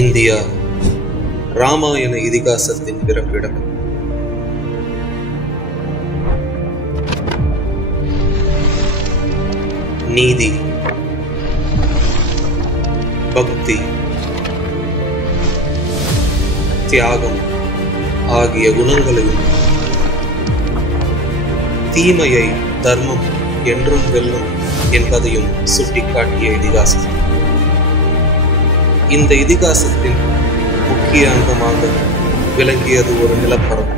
India Ramayana இதிகாசத்தின் பிறப்பிடம். நீதி, பக்தி, தியாகம் ஆகிய குணங்களையும் தீமையை தர்மம் என்றும் வெல்லும் என்பதையும் சுட்டிக்காட்டிய இதிகாசம். இந்த இதிகாசத்தின் முக்கிய அங்கமாக விளங்கியது ஒரு நிலப்பரப்பு.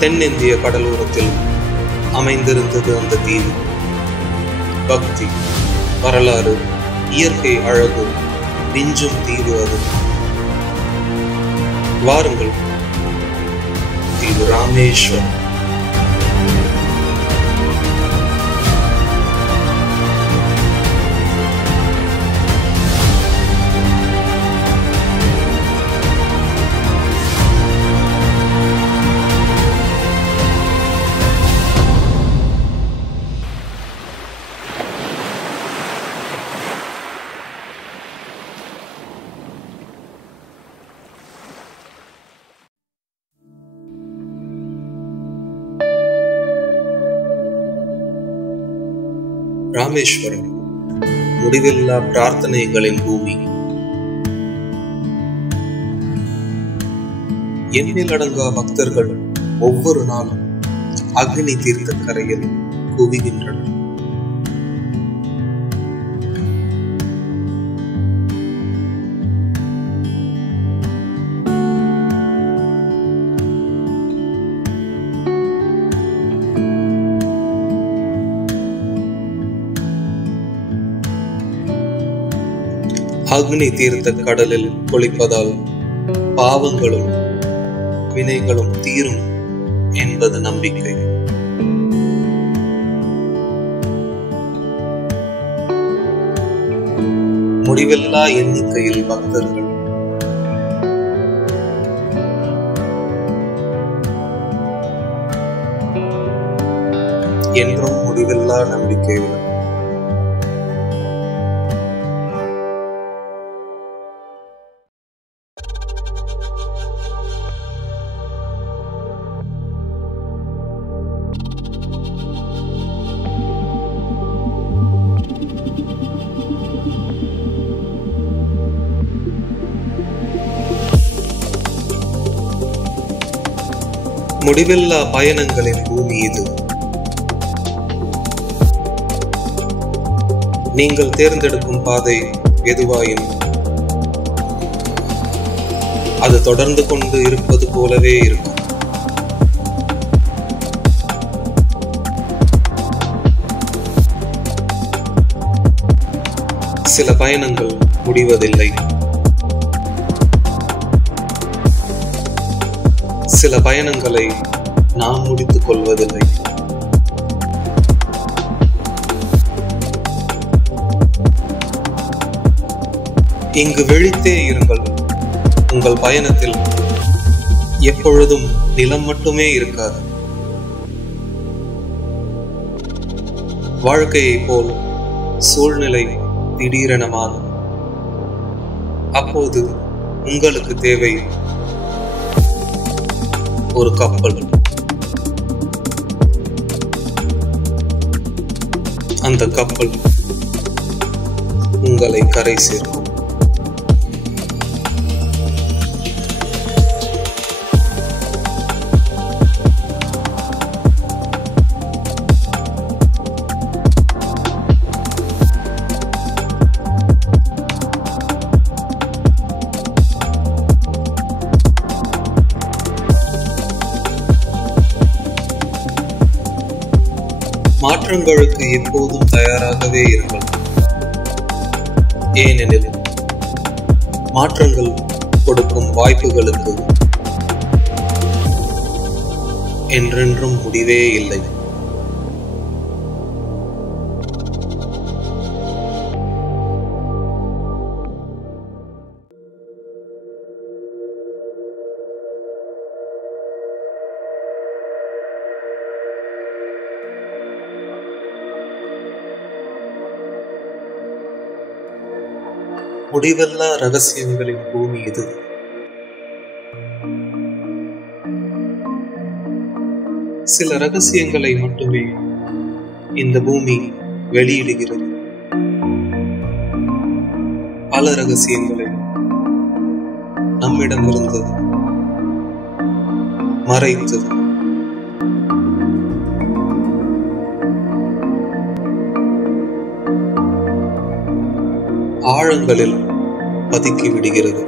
தென்னிந்திய கடலோரத்தில் அமைந்திருந்தது அந்த தீவு. பக்தி, வரலாறு, இயற்கை அழகு விஞ்சும் தீவு அது. வாருங்கள், தீவு ராமேஸ்வரம். ராமேஸ்வரம் முடிவில்லா பிரார்த்தனைகளின் பூமி. எண்ணிலடங்கா பக்தர்கள் ஒவ்வொரு நாளும் அக்னி தீர்த்த கரையில் குவிகின்றனர். அக்னி தீர்த்த கடலில் குளிப்பதால் பாவங்களும் வினைகளும் தீரும் என்பது நம்பிக்கை. முடிவில்லா எண்ணிக்கையில் பக்தர்கள் என்றும் முடிவில்லா நம்பிக்கைகள். முடிவில்லா பயணங்களின் பூமி இது. நீங்கள் தேர்ந்தெடுக்கும் பாதை எதுவாயினும் அது தொடர்ந்து கொண்டு இருப்பது போலவே இருக்கும். சில பயணங்கள் முடிவதில்லை, சில பயணங்களை நாம் முடித்துக் கொள்வதில்லை. இங்கு விழித்தே இருங்கள். உங்கள் பயணத்தில் எப்பொழுதும் நிலம் மட்டுமே இருக்காது. வாழ்க்கையை போல் சூழ்நிலை திடீரென மாறும். அப்போது உங்களுக்கு தேவை ஒரு கப்பல். அந்த கப்பல் உங்களை கரை சேர்க்கும். மாற்றங்களுக்கு எப்போதும் தயாராகவே இருங்கள். ஏனெனில் மாற்றங்கள் கொடுக்கும் வாய்ப்புகளுக்கு என்றென்றும் முடிவே இல்லை. முடிவெல்லா ரகசியங்களின் பூமி இது. சில ரகசியங்களை மட்டுமே இந்த பூமி வெளியிடுகிறது. பல ரகசியங்களை நம்மிடமிருந்து மறைத்தது. ஆழங்களில் பதுக்கி விடுகிறது.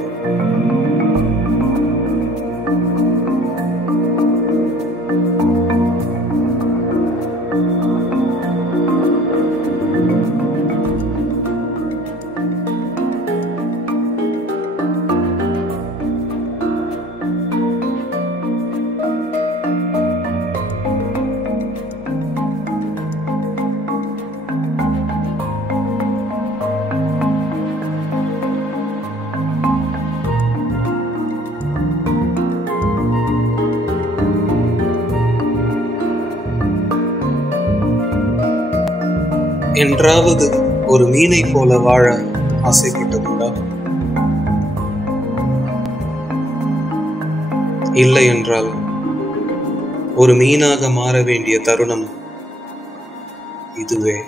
என்றாவது ஒரு மீனை போல வாழ ஆசைப்பட்டதுண்டா? இல்லை என்றால் ஒரு மீனாக மாற வேண்டிய தருணம் இதுவே.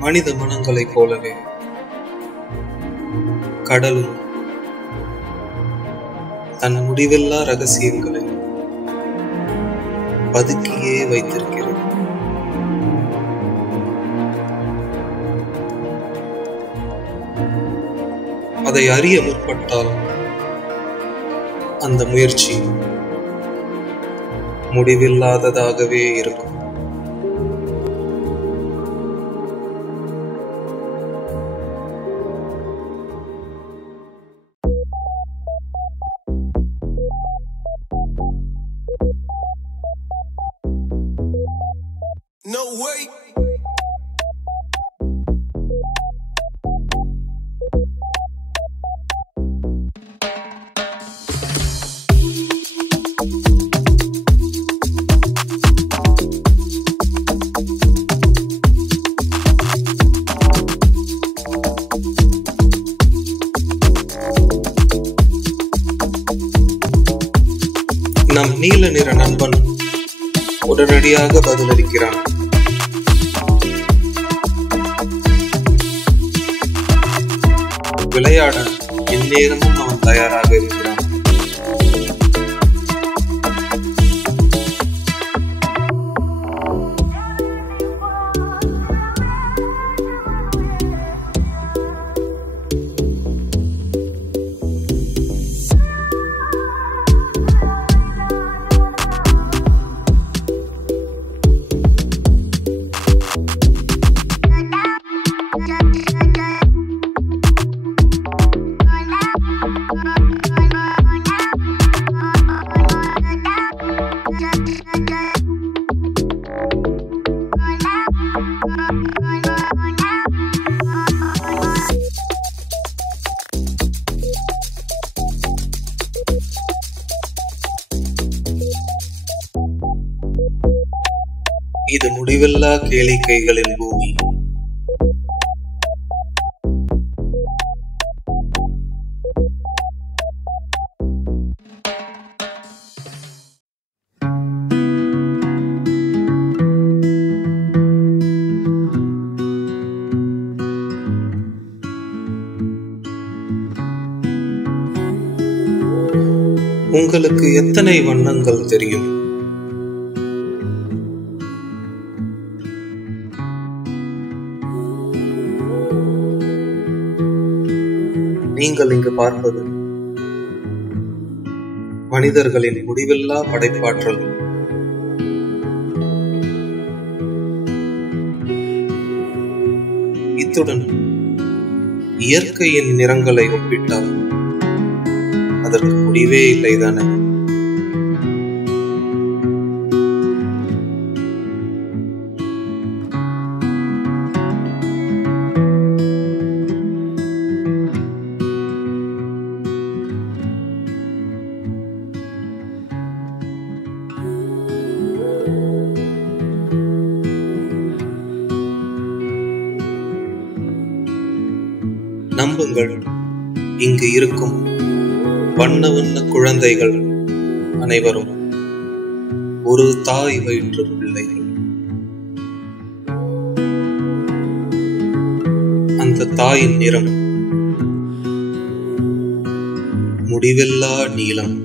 மனித மனங்களைப் போலவே கடலும் தன் முடிவெல்லா ரகசியங்களை பதுக்கியே வைத்திருக்கிறது. அதை அறிய முற்பட்டால் அந்த முயற்சி முடிவில்லாததாகவே இருக்கும். No way. நம் நீல நிற நண்பன் உடனடியாக பதிலளிக்கிறான். விளையாட எந்நேரமும் அவன் தயாராக இருக்கிறான். முடிவில்லா கேளிக்கைகளின் பூமி. உங்களுக்கு எத்தனை வண்ணங்கள் தெரியும்? நீங்கள் இங்கு பார்ப்பது மனிதர்களின் முடிவில்லா படைப்பாற்றல். இத்துடன் இயற்கையின் நிறங்களை ஒப்பிட்டால் அதற்கு முடிவே இல்லைதானே. நம்புங்கள், இங்கு இருக்கும் வண்ண வண்ண குழந்தைகள் அனைவரும் ஒரு தாய் வயிற்று பிள்ளைகள். அந்த தாயின் நிறம் முடிவில்லா நீலம்.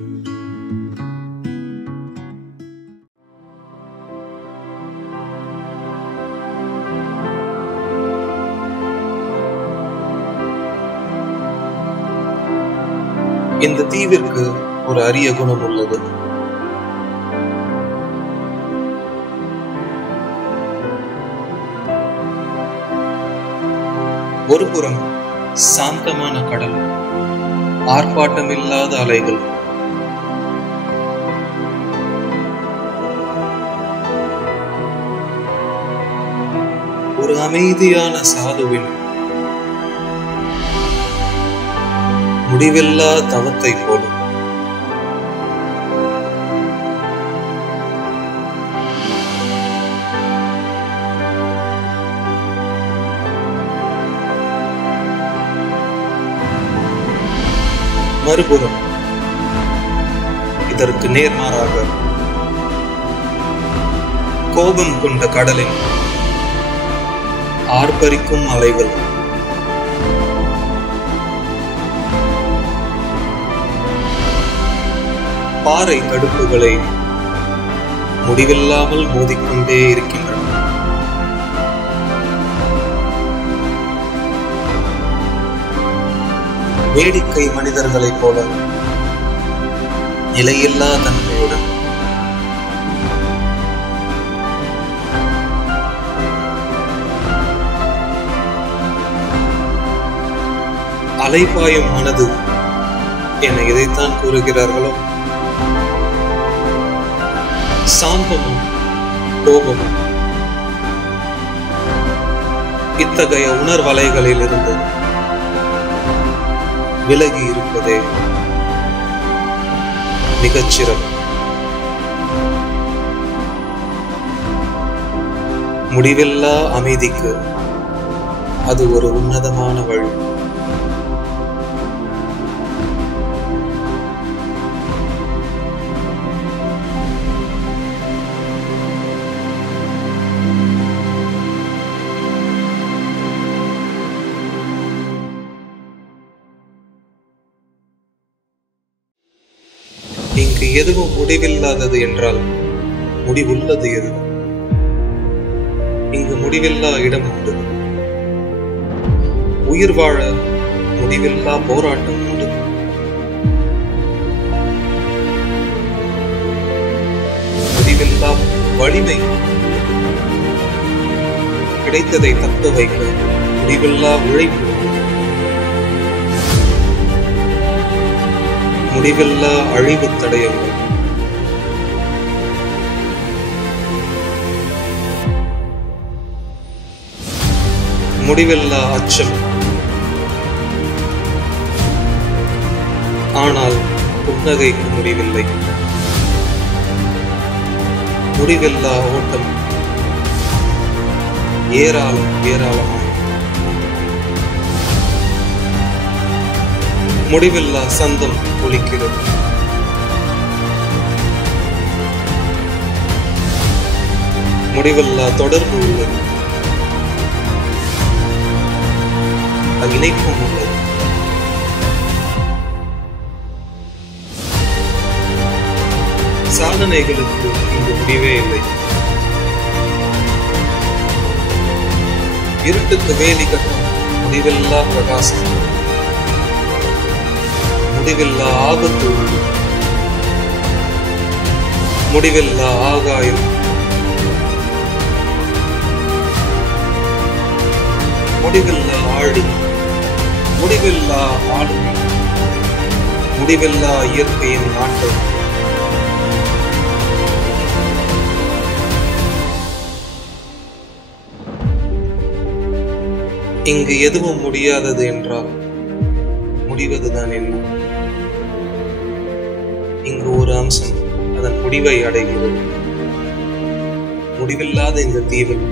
இந்த தீவிற்கு ஒரு அரிய குணம் உள்ளது. ஒரு புறம் சாந்தமான கடல், ஆர்ப்பாட்டமில்லாத அலைகள். ஒரு அமைதியான சாதுவின் முடிவில்லா தவத்தை போல. மறுபுறம் இதற்கு நேர்மாறாக கோபம் கொண்ட கடலின் ஆர்ப்பரிக்கும் அலைகள். பாறை தடுப்புகளை முடிவில்லாமல் மோதிக்கொண்டே இருக்கின்றன. வேடிக்கை மனிதர்களைப் போல நிலையில்லா தன்மையுடன் அலைபாயும் மனது என இதைத்தான் கூறுகிறார்களோ. சாந்தமும் கோபமும் இத்தகைய உணர்வலைகளில் இருந்து விலகி இருப்பதே மிகச்சிறப்பு. முடிவில்லா அமைதிக்கு அது ஒரு உன்னதமான வழி. இங்கு எதுவும் முடிவில்லாதது என்றால் முடிவுள்ளது எது? இங்கு முடிவில்லா இடம் உண்டு. உயிர் வாழ முடிவில்லா போராட்டம் உண்டு. முடிவில்லா வலிமை, கிடைத்ததை தக்க வைக்க முடிவில்லா உழைப்பு, முடிவில்லா அழிவு தடயங்கள். முடிவில்லா அச்சம். ஆனால் புன்னகைக்கு முடிவில்லை. முடிவில்லா ஓட்டம். ஏராளமாய் முடிவில்லா சந்தம் ஒலிக்கிறது. முடிவில்லா தொடர்பு உள்ளது. இணைப்பும் உள்ளது. சாதனைகளுக்கு இங்கு முடிவே இல்லை. இருட்டுக்கு வேலி கட்டும் முடிவில்லா பிரகாசம், முடிவில்லா ஆபத்து, முடிவில்லா ஆகாயம், முடிவில்லா ஆழி, முடிவில்லா ஆளுமை, முடிவில்லா இயற்கையின் நாட்டம். இங்கு எதுவும் முடியாதது என்றால் முடிவதுதான் என்ன? இங்கு ஒரு அம்சம் அதன் முடிவை அடைகிறது. முடிவில்லாத இந்த தீவில்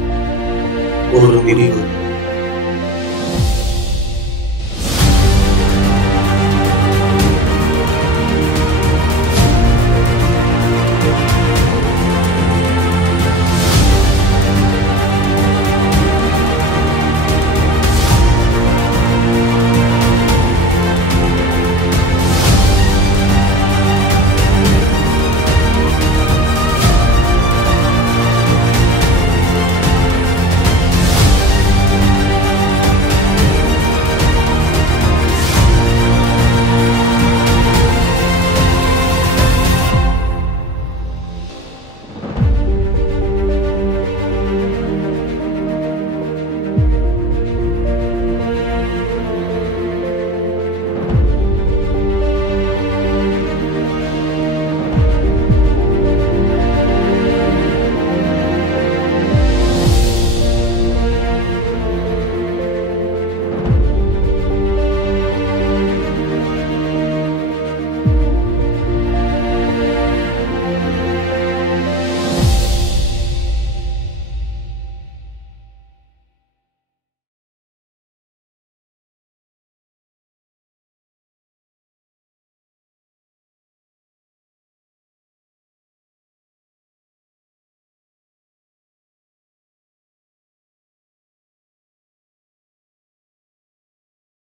ஒரு முடிவு.